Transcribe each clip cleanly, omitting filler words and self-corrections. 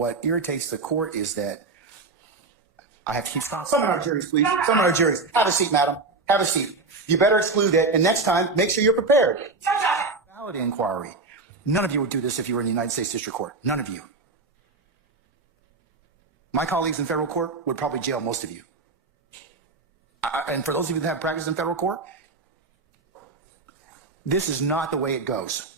what irritates the court is that I have to keep stopping. Some of our juries, please. Some of our juries. Have a seat, madam. Have a seat. You better exclude it, and next time, make sure you're prepared. Valid inquiry. None of you would do this if you were in the United States District Court. None of you. My colleagues in federal court would probably jail most of you. And for those of you that have practiced in federal court, this is not the way it goes.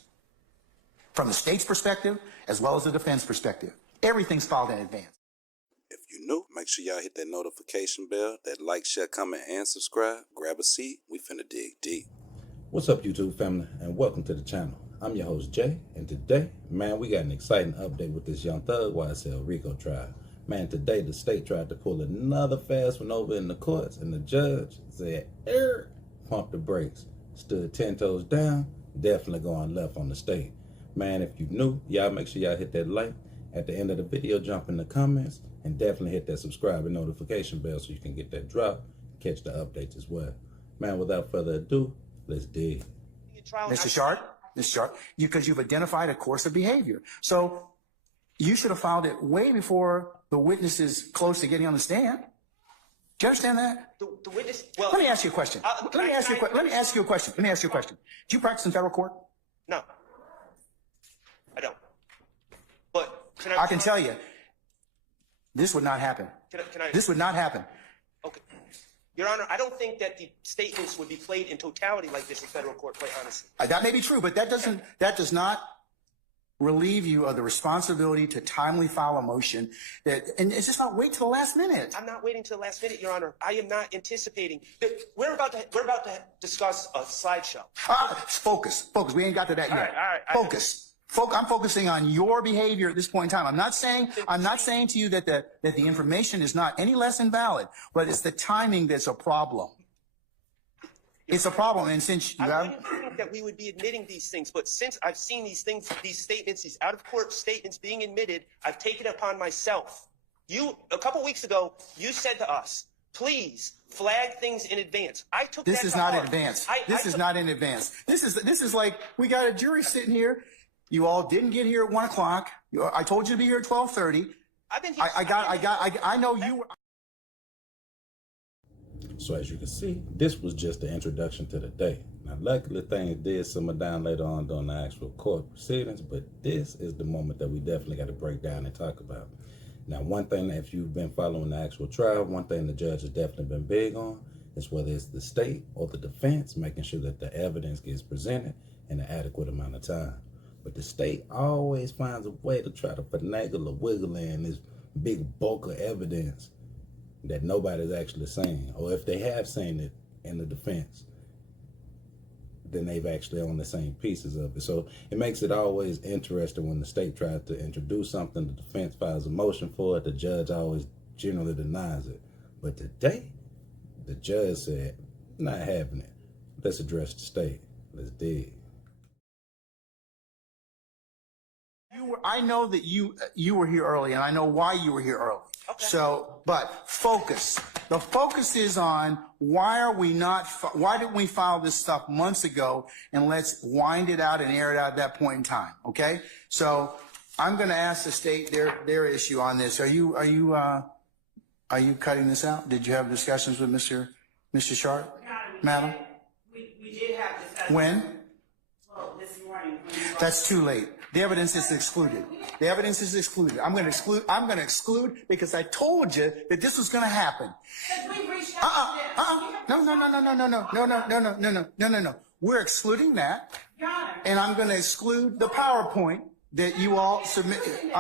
From the state's perspective, as well as the defense perspective, everything's filed in advance. If you're new, make sure y'all hit that notification bell, that like, share, comment, and subscribe. Grab a seat. We finna dig deep. What's up, YouTube family, and welcome to the channel. I'm your host, Jay, and today, man, we got an exciting update with this Young Thug YSL Rico Trial. Man, today the state tried to pull another fast one over in the courts, and the judge said, pump the brakes. Stood 10 toes down, definitely going left on the state. Man, if you new, y'all make sure y'all hit that like. At the end of the video, jump in the comments, and definitely hit that subscribe and notification bell so you can get that drop, catch the updates as well. Man, without further ado, let's dig. Mr. Sharp, because you've identified a course of behavior. So you should have filed it way before the witness is close to getting on the stand. Do you understand that? The witness, well... Let me ask you a question. Let me ask you a question. Do you practice in federal court? No. I don't. But I can tell you, this would not happen. This would not happen. Okay. Your Honor, I don't think that the statements would be played in totality like this in federal court, quite honestly. That may be true, but that does not relieve you of the responsibility to timely file a motion. And it's just not wait till the last minute. I'm not waiting till the last minute, Your Honor. I am not anticipating that we're about to discuss a slideshow. Focus. We ain't got to that yet. All right. Focus. I'm focusing on your behavior at this point in time. I'm not saying to you that the information is not any less invalid, but it's the timing that's a problem. It's a problem, and since you I wouldn't think that we would be admitting these things, but since I've seen these things, these statements, these out-of-court statements being admitted, I've taken it upon myself. A couple weeks ago, you said to us, please flag things in advance. I took this that is to not heart. in advance. This is not in advance. This is like we got a jury sitting here. You all didn't get here at 1 o'clock. I told you to be here at 12:30. I've been here. I know you were. So as you can see, this was just the introduction to the day. Now, luckily things did simmer down later on during the actual court proceedings, but this is the moment that we definitely got to break down and talk about. Now, one thing that if you've been following the actual trial, one thing the judge has definitely been big on is whether it's the state or the defense, making sure that the evidence gets presented in an adequate amount of time. But the state always finds a way to try to finagle or wiggle in this big bulk of evidence that nobody's actually saying. Or if they have seen it in the defense, then they've actually owned the same pieces of it. So it makes it always interesting when the state tries to introduce something, the defense files a motion for it, the judge always generally denies it. But today, the judge said, not having it. Let's address the state. Let's dig. I know that you were here early, and I know why you were here early. Okay. So, but focus. The focus is on why didn't we file this stuff months ago, and let's wind it out and air it out at that point in time. Okay. So I'm going to ask the state their issue on this. Are you cutting this out? Did you have discussions with Mr. Sharp, madam? We did have discussions. When? Well, this morning. That's too late. The evidence is excluded. The evidence is excluded. I'm going to exclude because I told you that this was going to happen. No. We're excluding that. And I'm going to exclude the PowerPoint that you all submitted.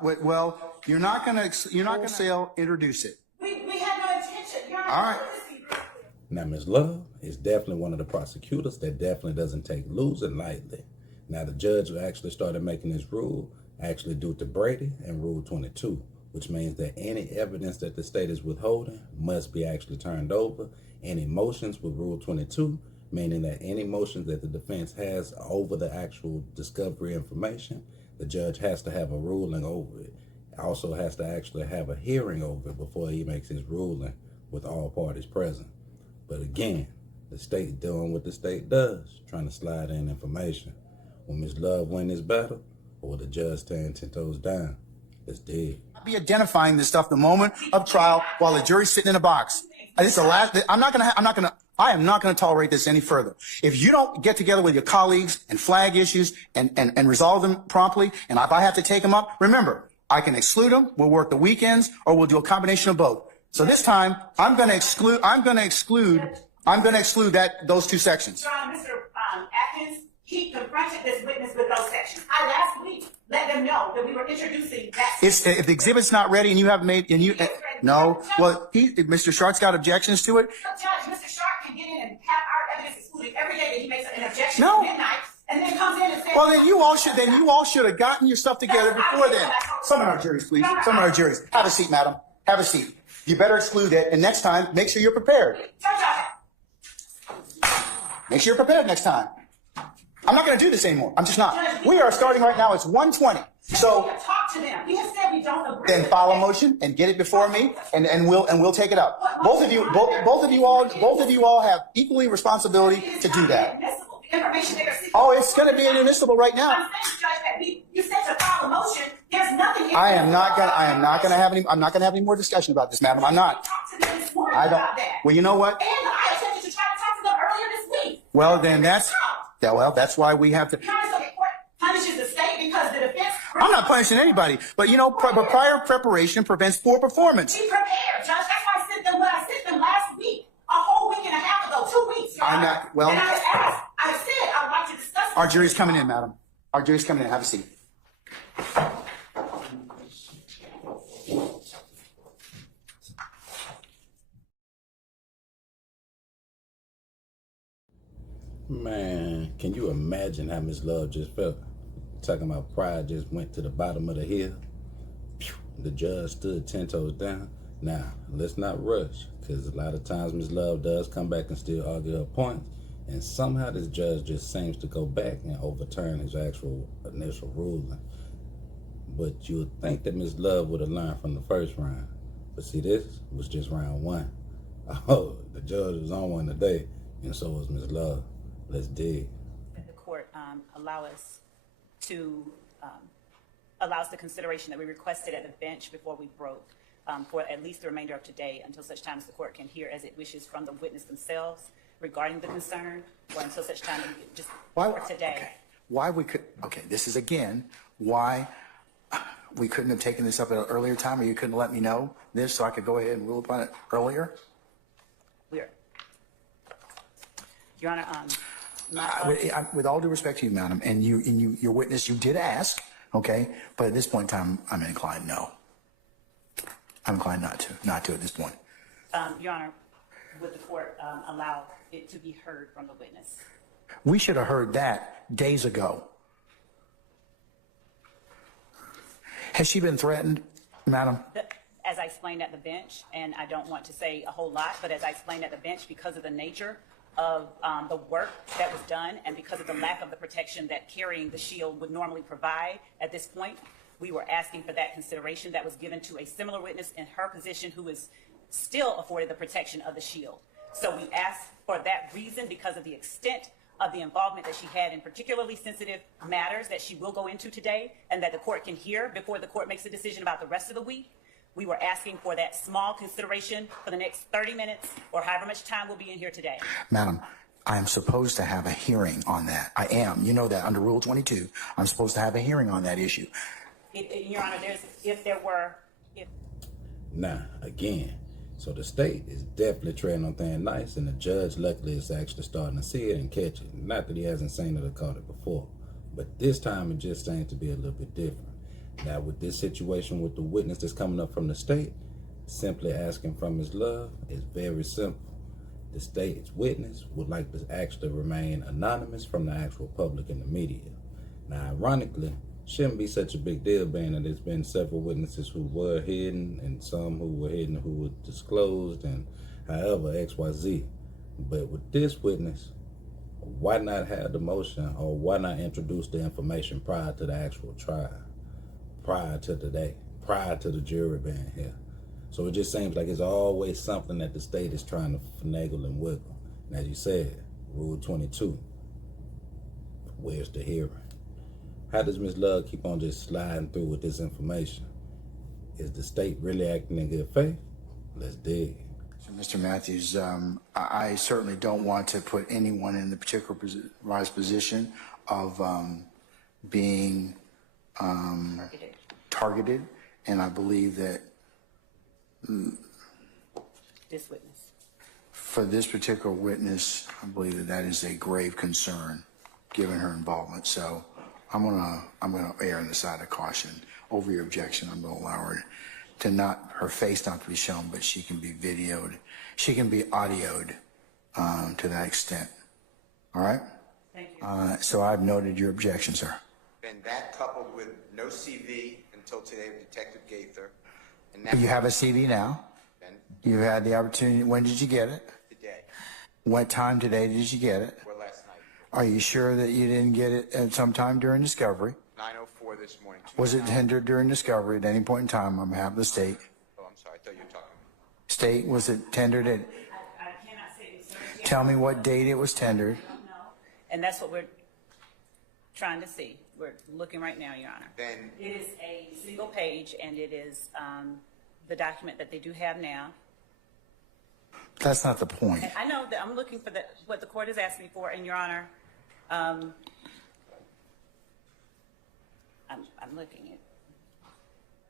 Well, you're not going to introduce it. We had no intention. All right. Now, Ms. Love is definitely one of the prosecutors that definitely doesn't take losing lightly. Now, the judge actually started making this rule actually due to Brady and Rule 22, which means that any evidence that the state is withholding must be actually turned over. Any motions with Rule 22, meaning that any motions that the defense has over the actual discovery information, the judge has to have a ruling over it. Also has to actually have a hearing over it before he makes his ruling with all parties present. But again, the state doing what the state does, trying to slide in information. Will Ms. Love win this battle, or will the judge stand 10 toes down? Let's dig. Be identifying this stuff the moment of trial while the jury's sitting in a box. This is the last. I am not going to tolerate this any further. If you don't get together with your colleagues and flag issues and resolve them promptly, and if I have to take them up, remember, I can exclude them. We'll work the weekends, or we'll do a combination of both. So this time, I'm going to exclude those two sections. John, Mr. Atkins, he confronted this witness with those sections. I last week let them know that we were introducing that. If the exhibit's not ready and you haven't made, no, well, Mr. Shark's got objections to it. So, Judge, Mr. Shark can get in and have our evidence excluded every day that he makes an objection No. at midnight, and then comes in and says, Well, then you all should have gotten your stuff together before then. Some of our juries, please. Some of our juries. Have a seat, madam. Have a seat. You better exclude that, and next time, make sure you're prepared. Make sure you're prepared next time. I'm not going to do this anymore. I'm just not. We are starting right now. It's 1:20. So we have talked to them. We have said we don't agree. then file a motion and get it before me, and we'll take it up. Both of you all have equally responsibility to do that. Oh, it's going to be inadmissible right now. I'm saying, Judge, that you said to file a motion. There's nothing. I am not going to have any more discussion about this, madam. I'm not. Talked to them this morning I don't. about that. Well, you know what? And I attempted to try to talk to them earlier this week. Well, then that's why we have to. So the court punishes the state because the defense. I'm not punishing anybody, but prior preparation prevents poor performance. Be prepared, Judge. That's why I sent them what I sent them last week, a whole week and a half ago, 2 weeks. I'm not. Well, and I asked. I said I'd like to discuss. our jury's coming in, madam. Our jury's coming in. Have a seat. Man, can you imagine how Miss Love just felt? Talking about pride just went to the bottom of the hill. The judge stood 10 toes down. Now, let's not rush, because a lot of times Miss Love does come back and still argue her points, and somehow this judge just seems to go back and overturn his actual initial ruling. But you would think that Miss Love would have learned from the first round. But see, this was just round one. Oh, the judge was on one today, and so was Miss Love. Let's dig. That the court allow us to allows the consideration that we requested at the bench before we broke for at least the remainder of today, until such time as the court can hear as it wishes from the witness themselves regarding the concern, or until such time just for today. Okay. Why we could? Okay, this is again why we couldn't have taken this up at an earlier time, or you couldn't let me know this so I could go ahead and rule upon it earlier. Your Honor, with all due respect to you, madam, and your witness, you did ask, okay, but at this point in time, I'm inclined no. I'm inclined not to at this point. Your Honor, would the court allow it to be heard from the witness? We should have heard that days ago. Has she been threatened, madam? As I explained at the bench, and I don't want to say a whole lot, but as I explained at the bench, because of the nature of the work that was done, and because of the lack of the protection that carrying the shield would normally provide at this point, we were asking for that consideration that was given to a similar witness in her position who is still afforded the protection of the shield. So we asked for that reason, because of the extent of the involvement that she had in particularly sensitive matters that she will go into today, and that the court can hear before the court makes a decision about the rest of the week. We were asking for that small consideration for the next 30 minutes or however much time we'll be in here today. Madam, I am supposed to have a hearing on that. I am. You know that under Rule 22, I'm supposed to have a hearing on that issue. Your Honor, Now, again, so the state is definitely treading on thin ice, and the judge, luckily, is actually starting to see it and catch it. Not that he hasn't seen it or caught it before, but this time it just seems to be a little bit different. Now, with this situation with the witness that's coming up from the state, simply asking from his love is very simple. The state's witness would like to actually remain anonymous from the actual public and the media. Now, ironically, shouldn't be such a big deal, being that there's been several witnesses who were hidden and some who were hidden who were disclosed, and however, XYZ. But with this witness, why not have the motion, or why not introduce the information prior to the actual trial? Prior to today, prior to the jury being here. So it just seems like it's always something that the state is trying to finagle and wiggle. And as you said, Rule 22, where's the hearing? How does Ms. Love keep on just sliding through with this information? Is the state really acting in good faith? Let's dig. So, Mr. Matthews, I certainly don't want to put anyone in the particular position of being targeted, and I believe that This witness. for this particular witness, I believe that that is a grave concern, given her involvement. So I'm gonna err on the side of caution. Over your objection, I'm gonna allow her to not, her face not to be shown, but she can be videoed. She can be audioed to that extent. All right? Thank you. So I've noted your objection, sir. And that coupled with no CV until today with Detective Gaither. And now You have a CV now. and You had the opportunity. When did you get it? today What time today did you get it? or last night, Are you sure that you didn't get it at some time during discovery? 9:04 this morning. Was it tendered during discovery at any point in time on behalf of the state? Oh, I'm sorry. I thought you were talking. State, was it tendered at, I cannot say this, sir. tell me what date it was tendered. I don't know. And that's what we're trying to see. We're looking right now, Your Honor. Then It is a single page, and it is the document that they do have now. That's not the point. And I know that I'm looking for what the court is asking me for, and Your Honor, I'm looking at.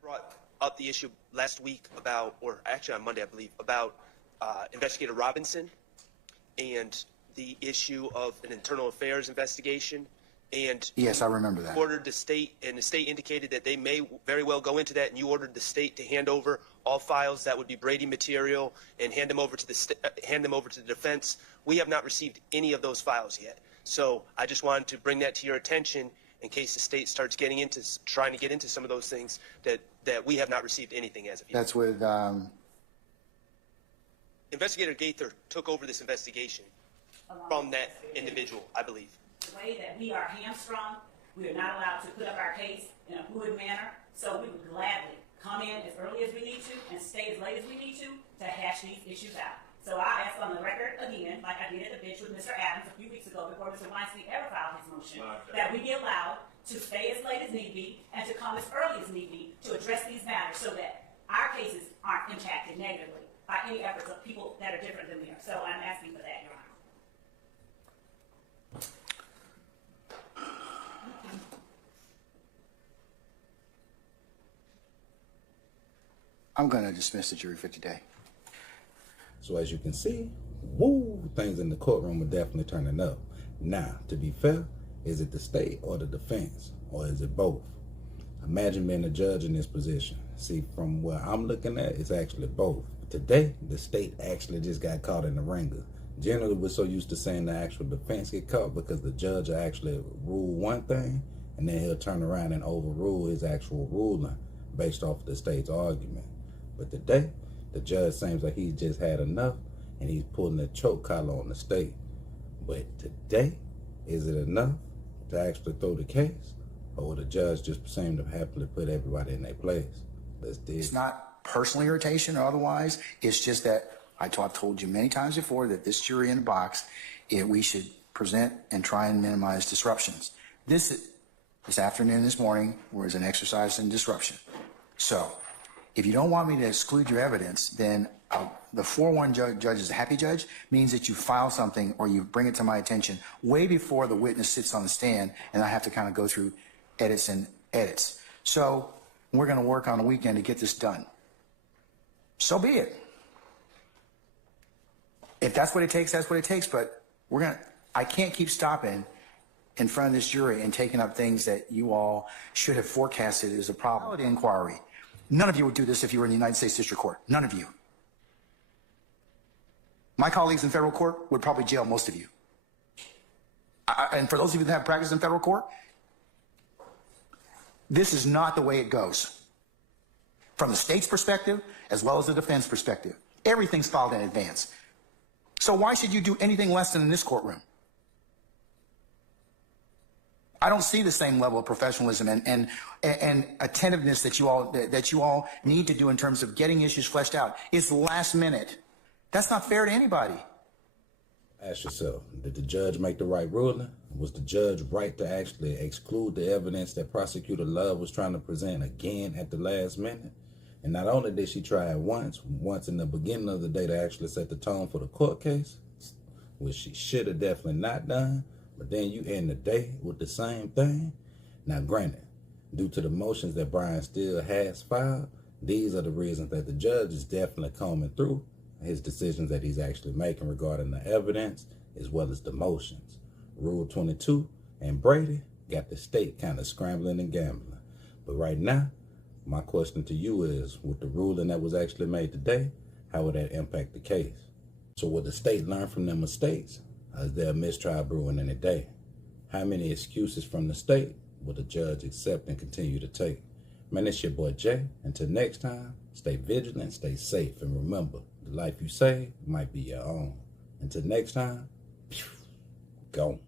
Brought up the issue last week about, or actually on Monday, I believe, about Investigator Robinson and the issue of an internal affairs investigation. And Yes, I remember that. ordered the state, and the state indicated that they may very well go into that, and you ordered the state to hand over all files that would be Brady material and hand them over to the defense. We have not received any of those files yet. So I just wanted to bring that to your attention in case the state starts trying to get into some of those things that we have not received anything as of yet. That's with, Investigator Gaither took over this investigation from that individual, I believe. The way that we are hamstrung, we are not allowed to put up our case in a fluid manner, so we would gladly come in as early as we need to and stay as late as we need to hash these issues out. So I ask on the record again, like I did at the bench with Mr. Adams a few weeks ago before Mr. Weinstein ever filed his motion, that we be allowed to stay as late as need be and to come as early as need be to address these matters so that our cases aren't impacted negatively by any efforts of people that are different than we are. So I'm asking for that, Your Honor. I'm going to dismiss the jury for today. So as you can see, things in the courtroom are definitely turning up. Now, to be fair, is it the state or the defense, or is it both? Imagine being a judge in this position. See, from where I'm looking at, it's actually both. Today, the state actually just got caught in the ringer. Generally, we're so used to saying the actual defense get caught because the judge will actually rule one thing, and then he'll turn around and overrule his actual ruling based off of the state's argument. But today, the judge seems like he's just had enough, and he's pulling a choke collar on the state. But today, is it enough to actually throw the case, or will the judge just seem to happily put everybody in their place? Let's dig. It's not personal irritation or otherwise. It's just that I've told you many times before that this jury in the box, we should present and try and minimize disruptions. This afternoon, this morning, was an exercise in disruption. So if you don't want me to exclude your evidence, then the 4-1 judge is a happy judge, means that you file something or you bring it to my attention way before the witness sits on the stand, and I have to kind of go through edits and edits. So we're going to work on a weekend to get this done. So be it. If that's what it takes, that's what it takes. But I can't keep stopping in front of this jury and taking up things that you all should have forecasted as a problem. The inquiry. None of you would do this if you were in the United States District Court. None of you. My colleagues in federal court would probably jail most of you. And for those of you that have practiced in federal court, this is not the way it goes. From the state's perspective, as well as the defense perspective, everything's filed in advance. So why should you do anything less than in this courtroom? I don't see the same level of professionalism and attentiveness that you all need to do in terms of getting issues fleshed out. It's last minute. That's not fair to anybody. Ask yourself, did the judge make the right ruling? Was the judge right to actually exclude the evidence that Prosecutor Love was trying to present again at the last minute? And not only did she try it once in the beginning of the day to actually set the tone for the court case, which she should have definitely not done, but then you end the day with the same thing. Now granted, due to the motions that Brian Steele has filed, these are the reasons that the judge is definitely combing through his decisions that he's actually making regarding the evidence as well as the motions. Rule 22 and Brady got the state kind of scrambling and gambling. But right now, my question to you is, with the ruling that was actually made today, how would that impact the case? So will the state learn from their mistakes? Or is there a mistrial brewing in the day? How many excuses from the state will the judge accept and continue to take? Man, it's your boy Jay. Until next time, stay vigilant, stay safe, and remember, the life you save might be your own. Until next time, gone.